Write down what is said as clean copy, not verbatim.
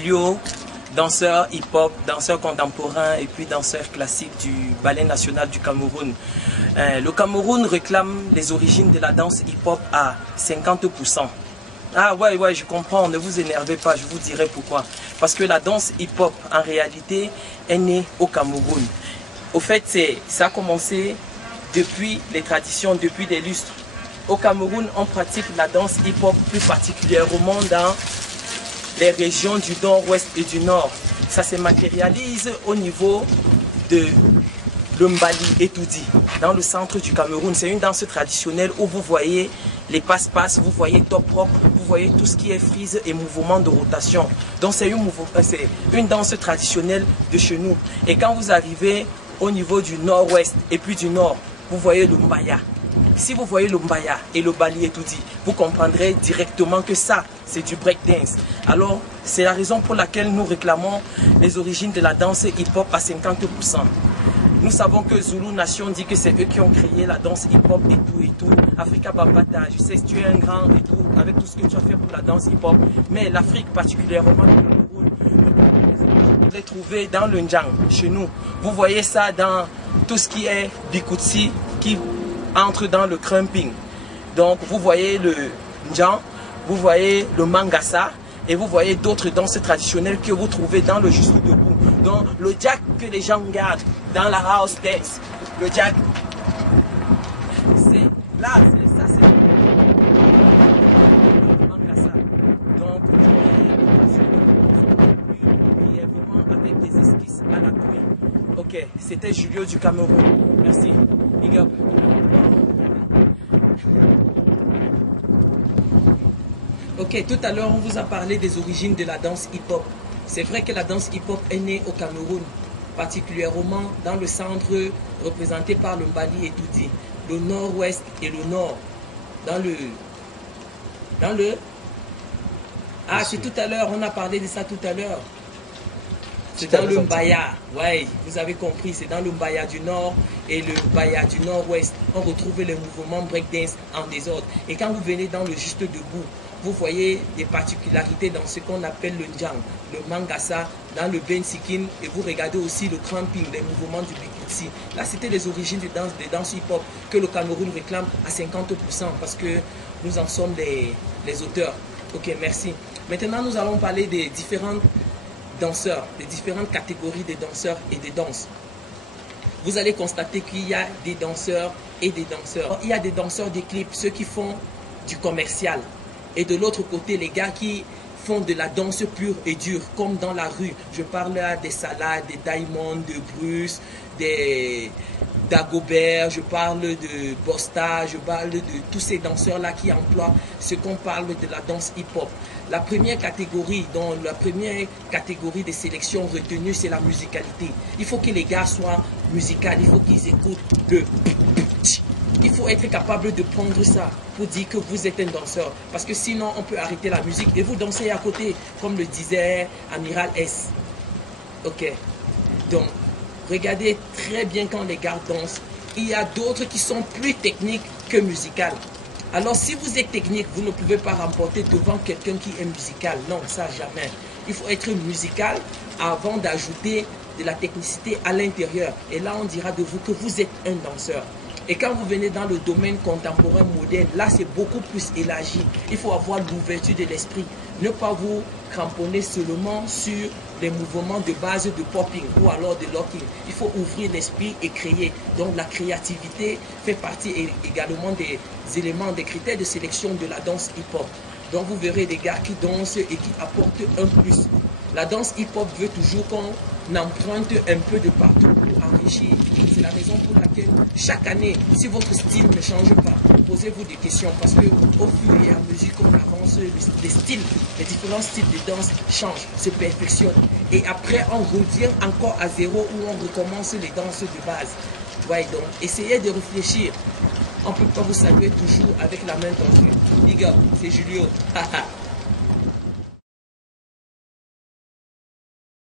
Julio, danseur hip-hop, danseur contemporain et puis danseur classique du Ballet national du Cameroun. Le Cameroun réclame les origines de la danse hip-hop à 50%. Ah ouais, je comprends, ne vous énervez pas, je vous dirai pourquoi. Parce que la danse hip-hop, en réalité, est née au Cameroun. Au fait, ça a commencé depuis les traditions, depuis des lustres. Au Cameroun, on pratique la danse hip-hop plus particulièrement dans les régions du nord-ouest et du nord. Ça se matérialise au niveau de l'Umbali et Toudi, dans le centre du Cameroun. C'est une danse traditionnelle où vous voyez les passe-passe, vous voyez top rock, vous voyez tout ce qui est frise et mouvement de rotation. Donc c'est une danse traditionnelle de chez nous. Et quand vous arrivez au niveau du nord-ouest et puis du nord, vous voyez le Mbaya. Si vous voyez le Mbaya et le Bali et Toudi, vous comprendrez directement que ça, c'est du breakdance. Alors, c'est la raison pour laquelle nous réclamons les origines de la danse hip-hop à 50%. Nous savons que Zulu Nation dit que c'est eux qui ont créé la danse hip-hop et tout. Africa Bambata, je sais que tu es un grand et tout, avec tout ce que tu as fait pour la danse hip-hop. Mais l'Afrique, particulièrement le Cameroun, vous les trouvez dans le Ndjang, chez nous. Vous voyez ça dans tout ce qui est Bikutsi, qui entre dans le crumping. Donc, vous voyez le Ndjang, vous voyez le Mangasa, et vous voyez d'autres danses traditionnelles que vous trouvez dans le juste debout. Donc, le jack que les gens gardent dans la house dance, le jack, c'est là, ça c'est le Mangasa. Donc, brièvement avec des esquisses à l'appui. Ok, c'était Julio du Cameroun. Merci. Big up. Ok, tout à l'heure on vous a parlé des origines de la danse hip-hop. C'est vrai que la danse hip-hop est née au Cameroun, particulièrement dans le centre représenté par le Mbali et Toudi, le nord-ouest et le nord. Ah, c'est tout à l'heure, on a parlé de ça tout à l'heure. C'est dans le Mbaya, ouais, vous avez compris, c'est dans le Mbaya du nord et le Mbaya du nord-ouest. On retrouve les mouvements breakdance en désordre. Et quand vous venez dans le juste debout, vous voyez des particularités dans ce qu'on appelle le Ndjang, le Mangasa, dans le Bensikin, et vous regardez aussi le cramping, les mouvements du Bikutsi. Là, c'était les origines des danses hip-hop que le Cameroun réclame à 50% parce que nous en sommes les auteurs. Ok, merci. Maintenant, nous allons parler des différents danseurs, des différentes catégories de danseurs et de danses. Vous allez constater qu'il y a des danseurs et des danseurs. Il y a des danseurs de clips, ceux qui font du commercial. Et de l'autre côté, les gars qui font de la danse pure et dure, comme dans la rue. Je parle là des Salades, des Diamond, de Bruce, des Dagobert, je parle de Bosta, je parle de tous ces danseurs-là qui emploient ce qu'on parle de la danse hip-hop. La première catégorie de sélection retenue, c'est la musicalité. Il faut que les gars soient musicaux, il faut qu'ils écoutent le... Il faut être capable de prendre ça pour dire que vous êtes un danseur. Parce que sinon, on peut arrêter la musique et vous dansez à côté, comme le disait Amiral S. Ok. Donc, regardez très bien quand les gars dansent. Il y a d'autres qui sont plus techniques que musicales. Alors, si vous êtes technique, vous ne pouvez pas remporter devant quelqu'un qui est musical. Non, ça jamais. Il faut être musical avant d'ajouter de la technicité à l'intérieur. Et là, on dira de vous que vous êtes un danseur. Et quand vous venez dans le domaine contemporain moderne, là c'est beaucoup plus élargi. Il faut avoir l'ouverture de l'esprit. Ne pas vous cramponner seulement sur les mouvements de base de popping ou alors de locking. Il faut ouvrir l'esprit et créer. Donc la créativité fait partie également des éléments, des critères de sélection de la danse hip-hop. Donc vous verrez des gars qui dansent et qui apportent un plus. La danse hip-hop veut toujours qu'on emprunte un peu de partout pour enrichir. C'est la raison pour laquelle chaque année, si votre style ne change pas, posez-vous des questions parce que au fur et à mesure qu'on avance, les différents styles de danse changent, se perfectionnent. Et après, on revient encore à zéro où on recommence les danses de base. Ouais, donc essayez de réfléchir. On ne peut pas vous saluer toujours avec la main tendue. Big up, c'est Julio.